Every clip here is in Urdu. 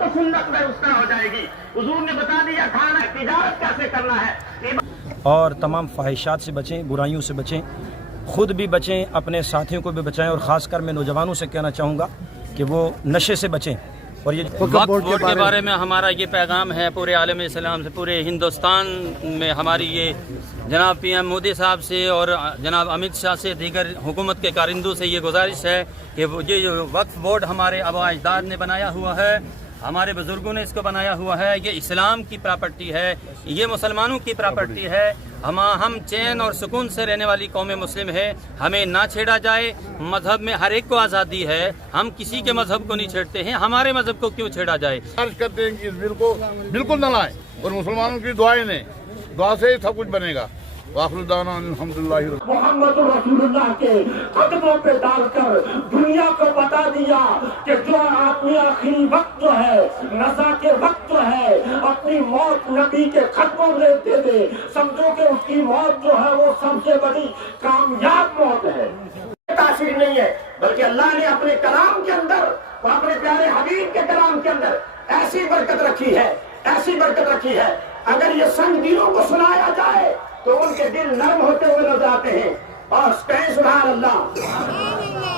تو سنت میں اس کا ہو جائے گی. حضور نے بتا دیا کھانا تجارت کیسے کرنا ہے. اور تمام فحاشات سے بچیں، برائیوں سے بچیں، خود بھی بچیں، اپنے ساتھیوں کو بھی بچائیں، اور خاص کر میں نوجوانوں سے کہنا چاہوں گا کہ وہ نشے سے بچیں. اور یہ وقف بورڈ کے بارے میں ہمارا یہ پیغام ہے پورے عالم اسلام سے، پورے ہندوستان میں ہماری یہ جناب پی ایم مودی صاحب سے اور جناب امت شاہ سے، دیگر حکومت کے کارندوں سے یہ گزارش ہے کہ یہ جو وقف بورڈ ہمارے آباء اجداد نے بنایا ہوا ہے، ہمارے بزرگوں نے اس کو بنایا ہوا ہے، یہ اسلام کی پراپرٹی ہے، یہ مسلمانوں کی پراپرٹی ہے. ہم چین اور سکون سے رہنے والی قوم مسلم ہے، ہمیں نہ چھیڑا جائے. مذہب میں ہر ایک کو آزادی ہے، ہم کسی کے مذہب کو نہیں چھیڑتے ہیں، ہمارے مذہب کو کیوں چھیڑا جائے. خارج کرتے ہیں کہ اس بل کو بالکل نہ لائیں، اور مسلمانوں کی دعائیں لیں، دعا سے ہی سب کچھ بنے گا. وآخر دعوانا الحمدللہ. محمد رسول اللہ کے قدموں پہ ڈال کر دنیا کو بتا دیا کہ جو آدمی آخری وقت جو ہے، نزا کے وقت جو ہے، اپنی موت نبی کے قدموں میں دے دے، سمجھو کہ اس کی موت جو ہے وہ سب سے بڑی کامیاب موت ہے. تاثیر نہیں ہے، بلکہ اللہ نے اپنے کلام کے اندر، اپنے پیارے حبیب کے کلام کے اندر ایسی برکت رکھی ہے، ایسی برکت رکھی ہے. اگر یہ سنگ دلوں کو سنایا جائے تو ان کے دل نرم ہوتے ہوئے نظر آتے ہیں. اور کہیں سبحان اللہ.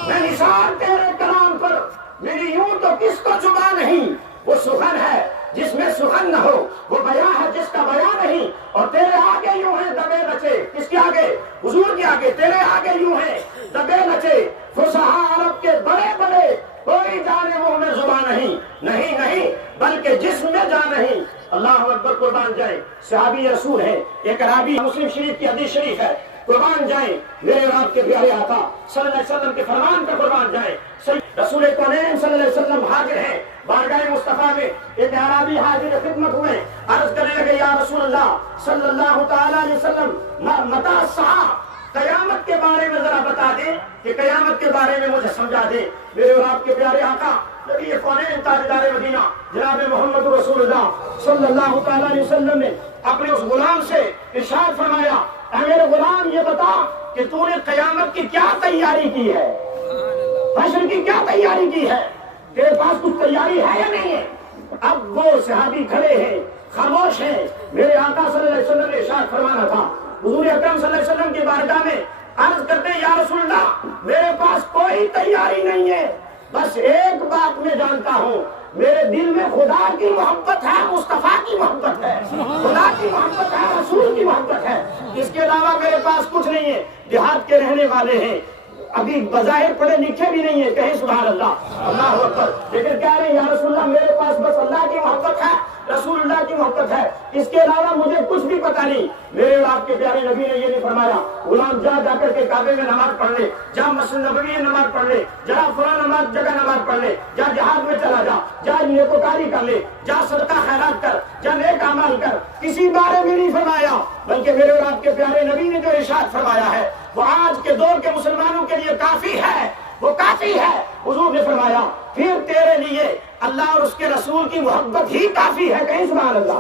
میں نثار تیرے کلام پر میری یوں تو کس کو زبان نہیں. وہ سخن ہے جس میں سخن نہ ہو، وہ بیان ہے جس کا بیان نہیں. اور تیرے آگے یوں ہیں دبے نچے. کس کے آگے؟ حضور کے آگے. تیرے آگے یوں ہیں دبے نچے فصحاء عرب کے بڑے بڑے، کوئی جانے منہ میں زبان نہیں. نہیں نہیں، بلکہ جسم میں جان نہیں. اللہ اکبر. قربان جائیں، صحابی رسول ہے. ایک عربی مسلم شریف کی حدیث شریف ہے. قربان جائیں میرے اور آپ کے پیارے آقا صلی اللہ علیہ وسلم کے فرمان کا قربان جائیں. رسول کونین صلی اللہ علیہ وسلم حاضر ہیں بارگاہ مصطفیٰ میں. ایک عربی حاضر خدمت ہوئے، عرض کرنے لگے یا رسول اللہ صلی اللہ تعالی علیہ وسلم متی الساعہ، قیامت کے بارے میں ذرا بتا دیں، کہ قیامت کے بارے میں مجھے سمجھا دیں. میرے اور آپ کے پیارے آقا نبی کونین تاجدار مدینہ جناب محمد رسول اللہ صلی اللہ تعالی علیہ وسلم نے اپنے اس غلام سے ارشاد فرمایا، اے میرے غلام یہ بتا کہ تو نے قیامت کی کیا تیاری کی ہے، حشر کی کیا تیاری کی ہے، تیرے پاس کچھ تیاری ہے یا نہیں ہے. اب وہ صحابی کھڑے ہیں، خاموش ہیں. میرے آقا صلی اللہ علیہ وسلم نے ارشاد فرمانا تھا. حضور اکرم صلی اللہ علیہ وسلم کی بارگاہ میں عرض کرتے ہیں یا رسول اللہ میرے پاس کوئی تیاری نہیں ہے، بس ایک بات میں جانتا ہوں، میرے دل میں خدا کی محبت ہے، مصطفیٰ کی محبت ہے، خدا کی محبت ہے، رسول کی محبت ہے. اس کے علاوہ میرے پاس کچھ نہیں ہے. دیہات کے رہنے والے ہیں، ابھی بظاہر پڑھے لکھے بھی نہیں ہیں، کہیں سبحان اللہ. اللہ اکبر. لیکن کہہ رہے ہیں یا رسول اللہ میرے پاس بس اللہ کی محبت ہے، رسول اللہ کی محبت ہے، اس کے علاوہ مجھے کچھ بھی پتہ نہیں. میرے اور آپ کے پیارے نبی نے یہ نہیں فرمایا غلام جا کر کے کعبے میں نماز پڑھ لے، جا مسجد نبوی میں نماز پڑھ لے، جا فلاں جگہ نماز پڑھ لے، جا جہاد میں چلا جا نیکوکاری کر لے، جا صدقہ خیرات کر، جا نیک اعمال کر. کسی بارے میں نہیں فرمایا، بلکہ میرے اور آپ کے پیارے نبی نے جو ارشاد فرمایا ہے وہ آج کے دور کے مسلمانوں کے لیے کافی ہے، وہ کافی ہے. حضور نے فرمایا پھر تیرے لیے اللہ اور اس کے رسول کی محبت ہی کافی ہے. کہیں سبحان اللہ.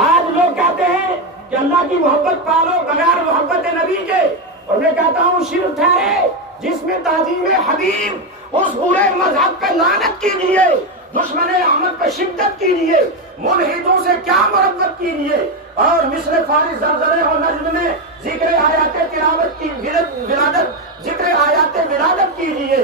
آج لوگ کہتے ہیں کہ اللہ کی محبت پالو بغیر محبت نبی کے، اور میں کہتا ہوں شرک ٹھہرے جس میں تعظیم حبیب اس برے مذہب پہ لعنت کیجیے، دشمن احمد پہ شدت کیجیے، ملحدوں سے کیا مربت کیجیے، اور مثل فارس زلزلے اور نجم میں ذکر آیات تلاوت کی ذکر آیات ولادت کیجیے،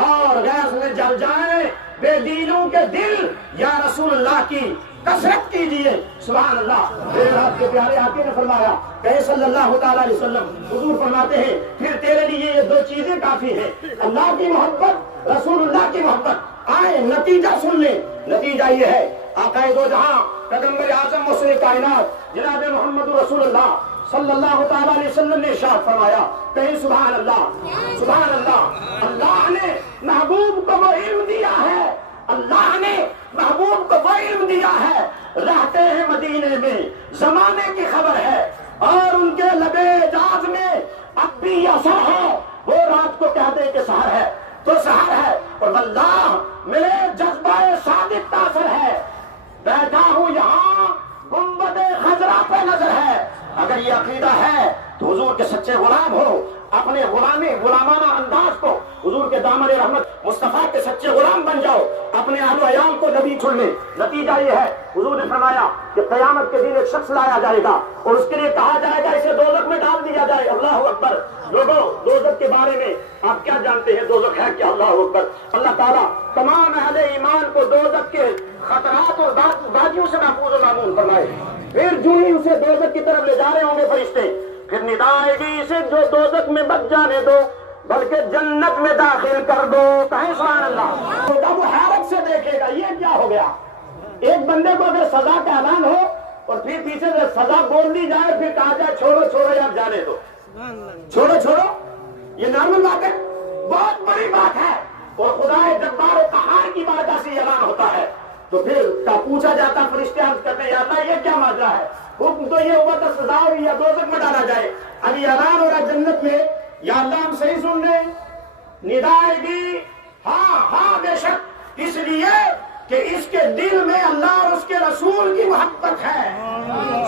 اور غیظ میں جل جائیں بے دینوں کے دل یا رسول اللہ کی کثرت کیجیے. سبحان اللہ. میرے آپ کے پیارے آقا نے فرمایا کہ صلی اللہ تعالی علیہ وسلم حضور فرماتے ہیں پھر تیرے لیے یہ دو چیزیں کافی ہیں، اللہ کی محبت، رسول اللہ کی محبت. آئے نتیجہ سن لیں. نتیجہ یہ ہے آقا دو جہاں پیغمبر اعظم مسلم کائنات جناب محمد رسول اللہ صلی اللہ تعالی علیہ وسلم نے ارشاد فرمایا کہیں سبحان اللہ. سبحان اللہ. اللہ نے محبوب کو وہ علم دیا ہے، اللہ نے محبوب کو وہ علم دیا ہے، رہتے ہیں مدینے میں، زمانے کی خبر ہے، اور ان کے لبے اعجاز میں اب بھی اثر ہے. وہ رات کو کہتے کہ سحر ہے تو سحر ہے، اور واللہ میرے جذبہ صادق کا اثر ہے. بیٹھا ہوں یہاں گنبد خضرا پہ نظر ہے. اگر یہ عقیدہ ہے تو حضور کے سچے غلام ہو. اپنے غلامانہ انداز کو حضور کے دامن رحمت مصطفیٰ کے سچے غلام بن جاؤ، اپنے اہل و عیال کو نبی چن لے۔ نتیجہ یہ ہے، حضور نے فرمایا کہ قیامت کے دن ایک شخص لایا جائے گا اور اس کے لیے کہا جائے گا اسے دوزخ میں ڈال دیا جائے۔ اللہ اکبر۔ لوگوں، دوزخ کے بارے میں آپ کیا جانتے ہیں؟ دوزخ ہے کیا؟ اللہ اکبر۔ اللہ تعالیٰ تمام اہل ایمان کو دوزخ کے خطرات اور بازیوں سے محفوظ و معمون فرمائے۔ پھر جو ہی اسے دوزخ کی طرف لے جا رہے ہوں گے فرشتے، پھر ندا آئے گی اسے جو دوزخ میں مت جانے دو بلکہ جنت میں داخل کر دو۔ کہیں سبحان اللہ۔ جب وہ حیرت سے دیکھے گا یہ کیا ہو گیا؟ ایک بندے کو اگر سزا کا اعلان ہو اور پھر پیچھے سے سزا بول دی جائے، پھر کہا جائے چھوڑو چھوڑو یار جانے دو، چھوڑو چھوڑو، یہ نارمل بات ہے؟ بہت بڑی بات ہے۔ اور خدا جبار و قہار کی بارگاہ سے اعلان ہوتا ہے تو پھر پوچھا جاتا، فرشتے عرض کرتے جاتا یہ کیا ماجرا ہے؟ حکم تو یہ ہوا تھا سزا ہوئی یا دوزخ میں ڈالا جائے، ابھی اعلان ہو رہا جنت میں۔ یا اللہ ہم صحیح سن لیں، ندا آئے گی ہاں ہاں بے شک، اس لیے کہ اس کے دل میں اللہ اور اس کے رسول کی محبت ہے۔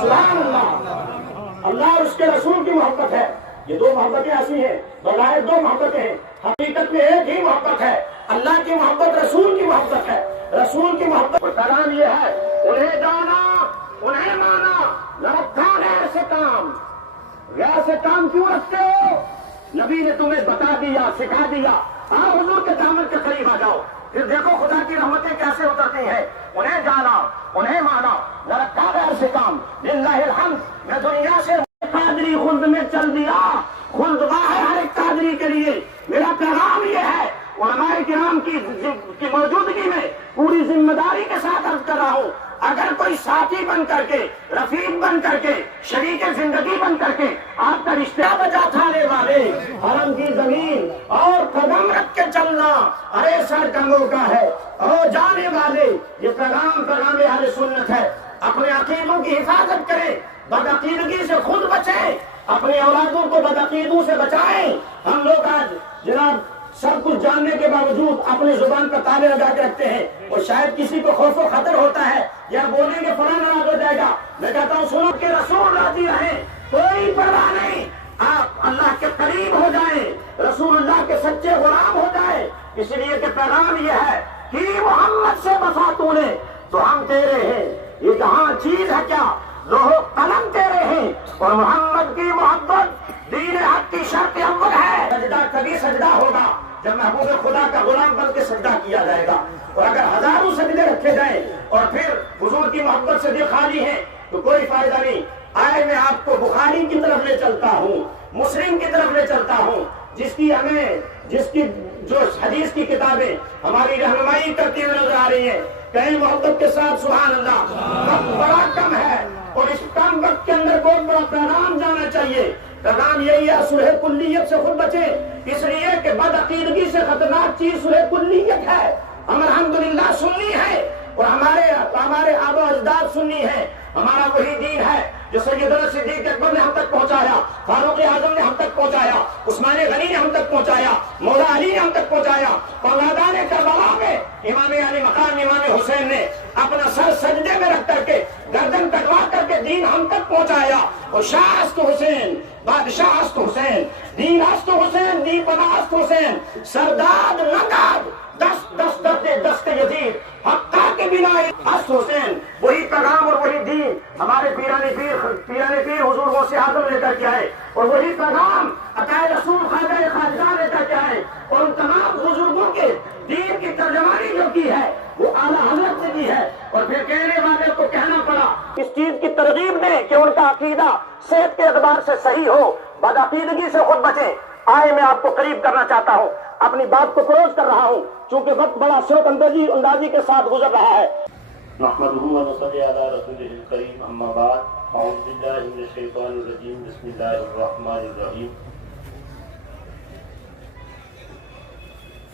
سبحان اللہ، اللہ اور اس کے رسول کی محبت ہے۔ یہ دو محبتیں ایسی ہیں، بظاہر دو محبتیں ہیں، حقیقت میں ایک ہی محبت ہے۔ اللہ کی محبت رسول کی محبت ہے، رسول کی محبت۔ پیغام یہ ہے، انہیں جانا انہیں مانا، نہ رکھا غیر سے کام۔ غیر سے کام کیوں رکھتے ہو؟ نبی نے تمہیں بتا دیا، سکھا دیا، آؤ حضور کے دامن کے قریب آ جاؤ، پھر دیکھو خدا کی رحمتیں کیسے اترتی ہیں۔ انہیں جانا انہیں مانا، نہ رکھا غیر سے کام۔ للہ الحمد، میں دنیا سے قادری خلد میں چل دیا، خلد واہ ہے ہر ایک قادری کے لیے۔ میرا پیغام یہ ہے، علماء کرام کی موجودگی میں پوری ذمہ داری کے ساتھ عرض کر رہا ہوں، اگر کوئی ساتھی بن کر کے، رفیق بن کر کے، شریک زندگی بن کر کے آپ کا رشتہ بجا تھانے والے، حرم کی زمین اور قدم رکھ کے چلنا ارے سر کنگوں کا ہے، اور جانے والے، یہ پیغام اہل سنت ہے۔ اپنے عقیدوں کی حفاظت کریں، بدعقیدگی سے خود بچیں، اپنے اولادوں کو بدعقیدوں سے بچائیں۔ ہم لوگ آج جناب سب کچھ جاننے کے باوجود اپنی زبان پر تالے لگا کے رکھتے ہیں، اور شاید کسی کو خوف و خطر ہوتا ہے یا بولیں گے فلاں ناراض ہو جائے گا۔ میں کہتا ہوں سنو کہ رسول راضی رہیں، کوئی پرواہ نہیں، آپ اللہ کے قریب ہو جائیں، رسول اللہ کے سچے غلام ہو جائیں۔ اس لیے کہ پیغام یہ ہے کہ محمد سے وفا تو نے تو ہم تیرے ہیں، یہ جہاں چیز ہے کیا لوح قلم تیرے ہیں، اور محمد کی محبت دین حق کی شرط اول ہے۔ سجدہ کبھی سجدہ ہوگا جب محبوب خدا کا غلام بن کے سجدہ کیا جائے گا، اور اگر ہزاروں سجدے رکھے جائیں اور پھر حضور کی محبت سے دل خالی ہے تو کوئی فائدہ نہیں۔ آئے میں آپ کو بخاری کی طرف لے چلتا ہوں، مسلم کی طرف لے چلتا ہوں، جس کی جو حدیث کی کتابیں ہماری رہنمائی کرتی ہوئی نظر آ رہی ہیں۔ کہیں محبت کے ساتھ سبحان اللہ، وقت بڑا کم ہے اور اس کم وقت کے اندر بہت بڑا پیغام جانا چاہیے۔ پیغام یہی ہے، صلح کلیت سے خود بچیں، اس لیے کہ بدعقیدگی سے خطرناک چیز صلح کلیت ہے۔ ہم الحمدللہ سنی ہے اور ہمارے آبا اجداد سنی ہے، ہمارا وہی دین ہے جو سیدنا صدیق اکبر نے ہم تک پہنچایا، فاروق اعظم نے ہم تک پہنچایا، عثمان غنی نے ہم تک پہنچایا، مولا علی نے ہم تک پہنچایا، اولادان کربلا میں امام علی مقام امام حسین نے اپنا سر سجدے میں رکھ کر کے گردن کٹوا کر کے دین ہم تک پہنچایا۔ اور شاہ است حسین، بادشاہ است حسین، دین است حسین، دین پناہ است حسین، سرداد نگاد دست یزید حقہ کے بنا است حسین۔ وہی پیغام اور وہی دین ہمارے پیرانے پیر حضور غوث اعظم لے کر کے آئے، اور وہی پیغام عطائے رسول خواجہ خواجہ لے کر کے آئے، اور ان تمام بزرگوں کے دین کی ترجمانی جو کی ہے وہ اعلیٰ حضرت نے کی ہے۔ اور پھر کہنے والے کو کہنا پڑا اس چیز کی ترغیب دیں کہ ان کا عقیدہ صحت کے اعتبار سے صحیح ہو، بدعقیدگی سے خود بچیں۔ آئے میں آپ کو قریب کرنا چاہتا ہوں، اپنی بات کو کلوز کر رہا ہوں چونکہ وقت بڑا صورت اندازی کے ساتھ گزر رہا ہے۔ نحمده ونصلي على رسوله الكريم اما بعد اعوذ بالله من الشيطان الرجيم بسم الله الرحمن الرحيم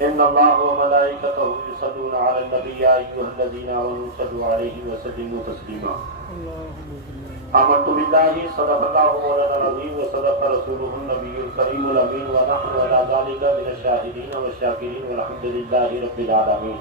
ان الله وملائكته يصلون على النبي يا ايها الذين امنوا صلوا عليه وسلموا تسليما آمنت بالله صدق الله مولانا العظيم وصدق رسوله النبي الكريم الامين ونحن على ذلك من الشاهدين والشاكرين والحمد لله رب العالمين۔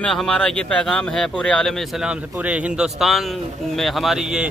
میں ہمارا یہ پیغام ہے پورے عالم اسلام سے، پورے ہندوستان میں ہماری یہ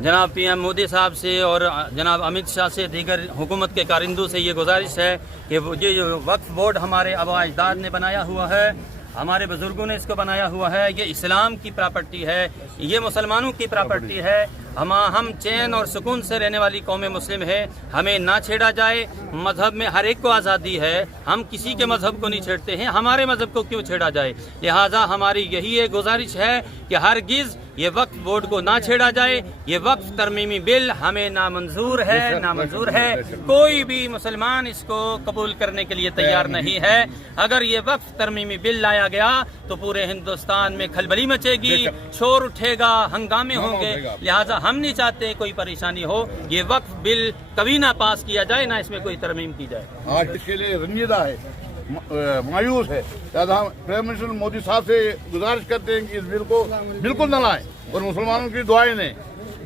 جناب پی ایم مودی صاحب سے اور جناب امت شاہ سے، دیگر حکومت کے کارندوں سے یہ گزارش ہے کہ یہ جو وقف بورڈ ہمارے آباء اجداد نے بنایا ہوا ہے، ہمارے بزرگوں نے اس کو بنایا ہوا ہے، یہ اسلام کی پراپرٹی ہے، یہ مسلمانوں کی پراپرٹی ہے۔ ہم چین اور سکون سے رہنے والی قوم مسلم ہے، ہمیں نہ چھیڑا جائے۔ مذہب میں ہر ایک کو آزادی ہے، ہم کسی کے مذہب کو نہیں چھیڑتے ہیں، ہمارے مذہب کو کیوں چھیڑا جائے؟ لہٰذا ہماری یہی ایک گزارش ہے کہ ہرگز یہ وقف بورڈ کو نہ چھیڑا جائے۔ یہ وقف ترمیمی بل ہمیں نامنظور ہے، کوئی بھی مسلمان اس کو قبول کرنے کے لیے تیار نہیں ہے۔ اگر یہ وقف ترمیمی بل لایا گیا تو پورے ہندوستان میں کھلبلی مچے گی، شور اٹھے گا، ہنگامے ہوں گے۔ لہٰذا ہم نہیں چاہتے کوئی پریشانی ہو، یہ وقف بل کبھی نہ پاس کیا جائے، نہ اس میں کوئی ترمیم کی جائے۔ آج اس کے لیے رنجیدہ ہے، مایوس ہے، لہٰذا ہم پرائم منسٹر مودی صاحب سے گزارش کرتے ہیں کہ اس بل کو بالکل نہ لائیں، اور مسلمانوں کی دعائیں دیں،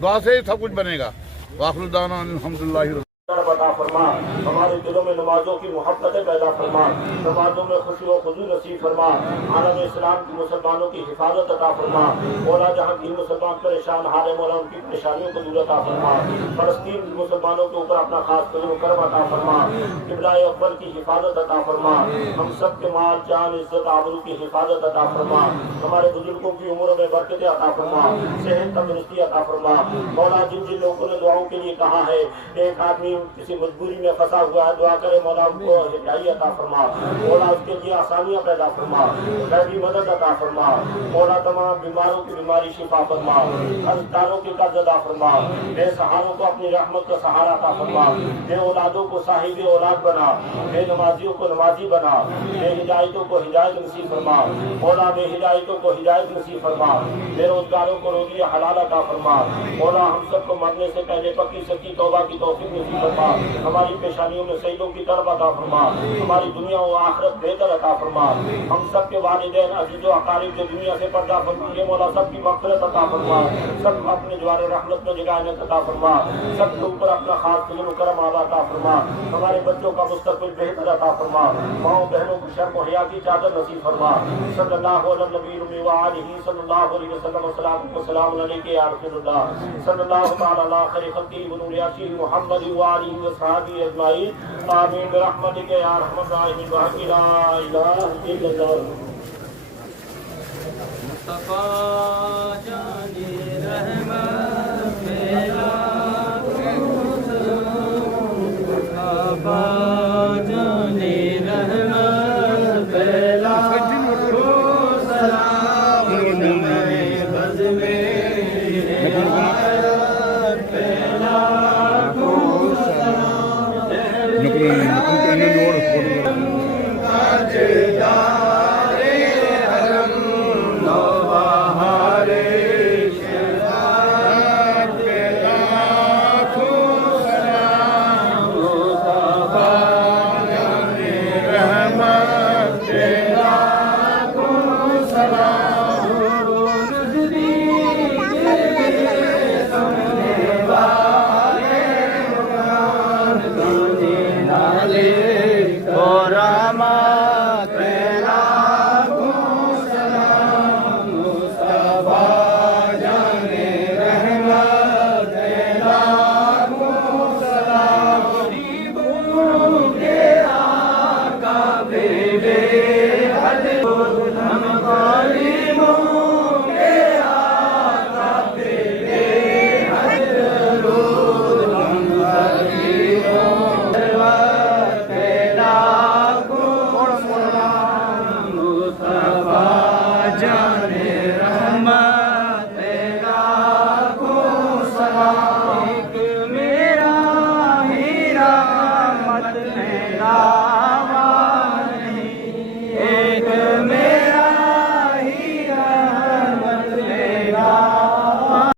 دعا سے ہی سب کچھ بنے گا۔ وآخر دعوانا الحمدللہ۔ عطا فرما، ہمارے دلوں میں نمازوں کی محبتیں پیدا فرما، نمازوں میں خوشی و خضوع نصیب فرما، عالم اسلام کی مسلمانوں کی حفاظت عطا فرما۔ مولا جہاں کی مسلمان پریشان حال ہے، مولا ان کی پریشانیوں کو دور عطا فرما۔ فلسطین کی مسلمانوں کے اوپر اپنا خاص فضل و کرم عطا فرما، قبلہ اکبر کی حفاظت عطا فرما، ہم سب کے مال جان عزت آبرو کی حفاظت عطا فرما، ہمارے بزرگوں کی عمروں میں برکتیں عطا فرما، صحت تندرستی عطا فرما۔ مولا جن جن لوگوں نے دعاؤں کے لیے کہا ہے، ایک آدمی کسی مجبوری میں پھنسا ہوا ہے، دعا کرے مولا ان کو ہدایت عطا فرما، مولا اس کے لیے آسانیاں پیدا فرما، غیبی مدد عطا فرما، مولا تمام بیماروں کی بیماری شفا فرما، قرضداروں کی قرض عطا فرما، بے سہاروں کو اپنی رحمت کا سہارا عطا فرما، بے اولادوں کو صاحب اولاد بنا، بے نمازیوں کو نمازی بنا، بے ہدایتوں کو ہدایت نصیب فرما، مولا بے ہدایتوں کو ہدایت نصیب فرما، بے روزگاروں کو روزی حلال عطا فرما، مولا ہم سب کو مرنے سے پہلے پکی سچی توبہ کی توفیق نصیب فرما، ہماری پیشانیوں میں سجدوں کی طرف عطا فرما، ہماری دنیا و آخرت بہتر عطا فرما، ہم سب کے والدین عزیز و اقارب جو دنیا سے پردہ فرمائے، مولا سب کی مغفرت عطا فرما، سب اپنے جوار رحمت میں جگہ عطا فرما، سب کے اوپر اپنا خاص فضل و کرم عطا فرما، ہمارے بچوں کا مستقبل بہتر عطا فرما، ماؤں بہنوں کو شرم و حیا کی چادر نصیب فرما۔ صلی اللہ علیہ نبی و آلہ صلی اللہ علیہ وسلم، السلام علیکم یا رسول اللہ، صلی اللہ تعالی علی خیر خلقہ ونور یاسین محمد و آلہ وصحبہ اجمعین، آمین برحمتک یا ارحم الراحمین، لا الہ الا اللہ۔